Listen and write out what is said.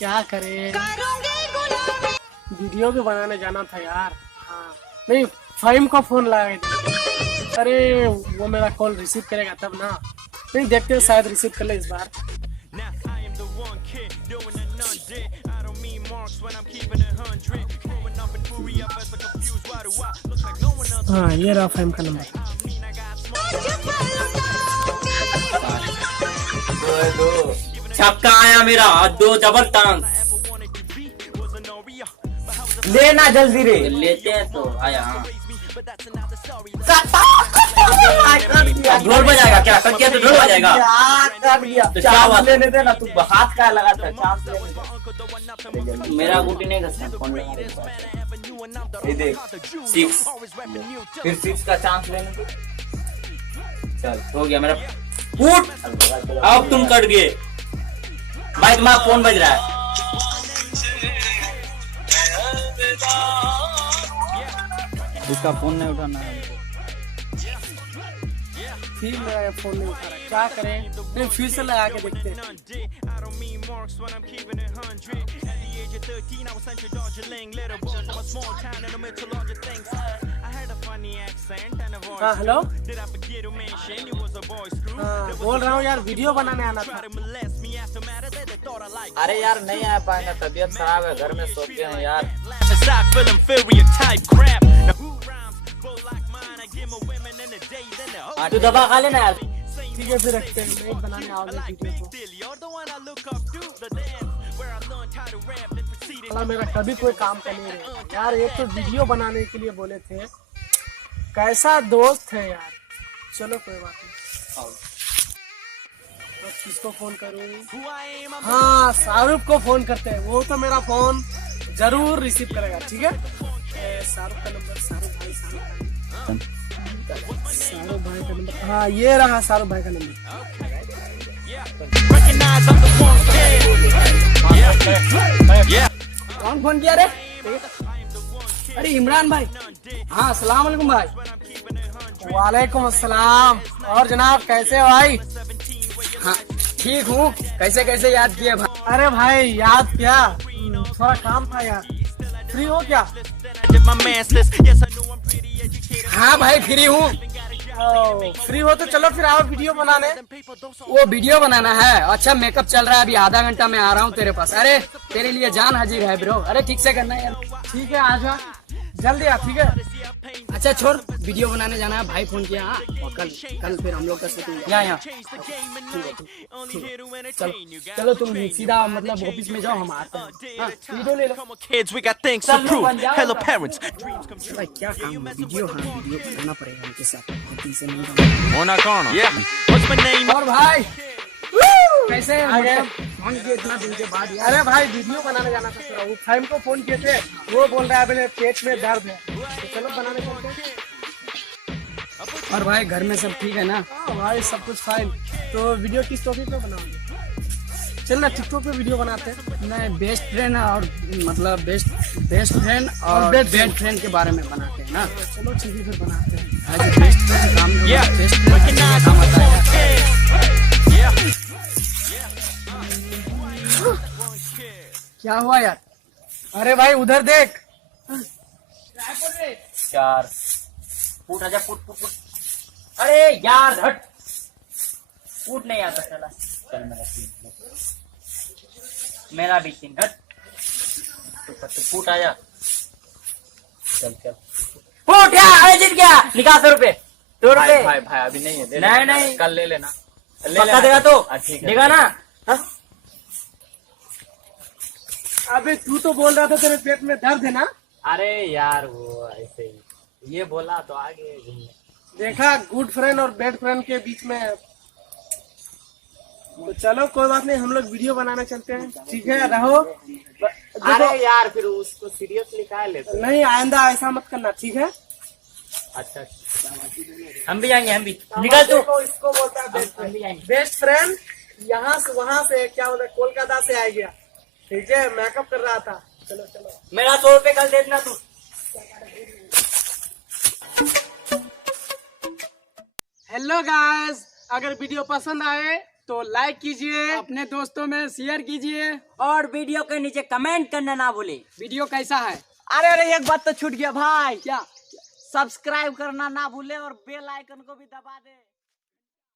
क्या करे, वीडियो भी बनाने जाना था यार। हाँ नहीं, फाइम को फोन लगाए थे। अरे वो मेरा कॉल रिसीव करेगा तब ना। नहीं देखते हैं, शायद रिसीव कर ले इस बार। हाँ ये रहा फाइम का नंबर। छक्का आया मेरा, दो डबल टांग। लेना जल्दी रे। लेते हैं तो आया। हाँ कर ढोल बजाएगा क्या? कट किया तो ढोल बजाएगा। तो क्या हुआ? लेने देना, तू हाथ का लगा था। चांस लेने दे। मेरा गुटी नहीं घसना। फोन ये देख 6 फिर 6 का चांस लेने दे। चल हो गया मेरा फूट। अब तुम कट गए भाई, तुम्हारा फोन बज रहा है। इसका फोन नहीं उठाना है। फिर मेरा ये फोन नहीं उठा रहा, क्या करें? नहीं फिर से लगा के देखते हैं। हाँ हेलो। हाँ बोल रहा हूँ यार, वीडियो बनाने आना था। अरे यार नहीं आ पाएगा, तबीयत खराब है, घर में सोते हैं यार। तू दबा खा लेना यार। ठीक है फिर रखते हैं, नहीं बनाने आओगे वीडियो को। साला मेरा कभी कोई काम का नहीं रहा यार। एक तो वीडियो बनाने के लिए बोले थे, कैसा दोस्त है यार। चलो कोई बात नहीं। अब किसको फोन करूँ? हाँ शाहरुख को फोन करते हैं, वो तो मेरा फोन जरूर रिसीव करेगा। ठीक है, शाहरुख का नंबर, शाहरुख भाई का नंबर। हाँ ये रहा शाहरुख भाई का नंबर। कौन फोन किया रे? अरे इमरान भाई। हाँ अस्सलाम वालेकुम भाई। वालेकुम अस्सलाम। और जनाब कैसे हो भाई? हाँ ठीक हूँ। कैसे कैसे याद किए भाई? अरे भाई याद क्या, थोड़ा काम था यार। फ्री हो क्या? हाँ भाई फ्री हूँ। फ्री हो तो चलो फिर आओ वीडियो बनाने। वो वीडियो बनाना है? अच्छा मेकअप चल रहा है, अभी आधा घंटा में आ रहा हूँ तेरे पास। अरे तेरे लिए जान हाजिर है ब्रो। अरे ठीक से करना है यार। ठीक है आजा जल्दी आ। ठीक है अच्छा छोड़, वीडियो बनाने जाना है, भाई फोन किया। हाँ और कल फिर हम लोग का शूटिंग यहाँ। चलो चलो तुम सीधा मतलब ऑफिस में जाओ, हम आते हैं। हाँ वीडियो ले लो। भाई क्या काम है, वीडियो। हाँ वीडियो बनाना पड़ेगा उनके साथ, से नहीं होना कौन? और भाई कैसे फोन किए इतना दिन के बाद यार? अरे भाई वीडियो बनाने जाना था थोड़ा। वो फाइम को फोन किए थे, वो बोल रहा है मेरे पेट में दर्द है, तो चलो बनाने चलते हैं। और भाई घर में सब ठीक है ना? हाँ भाई सब कुछ फाइन। तो वीडियो किस टॉपिक पे बनाओगे? चल ना टिकटॉक पे वीडियो बनाते हैं। मैं बेस्ट फ्रेंड और मतलब बेस्ट फ्रेंड और बेड फ्रेंड के बारे में बनाते हैं ना। चलो ठीक है फिर बनाते हैं। आज बेस्ट फ्रेंड काम बेस्ट फ्रेंड काम आता है। क्या हुआ यार? अरे भाई उधर देख। 4 फुट आजा, फुट फुट फुट। अरे यार हट, फुट नहीं आता चला। चल मेरा 3, मेरा भी 3 हट। तो फुट आजा। चल चल फुट गया। अरे जीत गया, निकाल 100 रुपए। 100 रुपए भाई अभी नहीं है। नहीं नहीं कल ले लेना। पक्का देगा तो ठीक है देगा ना। हाँ? अबे तू तो बोल रहा था तेरे पेट में दर्द है ना। अरे यार वो ऐसे ही ये बोला तो आगे देखा, गुड फ्रेंड और बैड फ्रेंड के बीच में। तो चलो कोई बात नहीं, हम लोग वीडियो बनाने चलते हैं। ठीक है रहो। अरे यार फिर उसको सीरियसली कहा लेते? नहीं आइंदा ऐसा मत करना, ठीक है? अच्छा हम भी जाएंगे, हम भी। निकल तू। इसको बोलता है बेस्ट हम भी जाएंगे। Best friend. यहाँ से वहाँ से क्या बोलते हैं, कोलकाता से आ गया। ठीक है मेकअप कर रहा था। चलो चलो मेरा 100 रुपए कल दे देना तू। हेलो गाइस, अगर वीडियो पसंद आए तो लाइक कीजिए, अपने दोस्तों में शेयर कीजिए, और वीडियो के नीचे कमेंट करना ना भूले। वीडियो कैसा है। अरे एक बात तो छूट गया भाई, क्या। सब्सक्राइब करना ना भूले और बेल आइकन को भी दबा दे।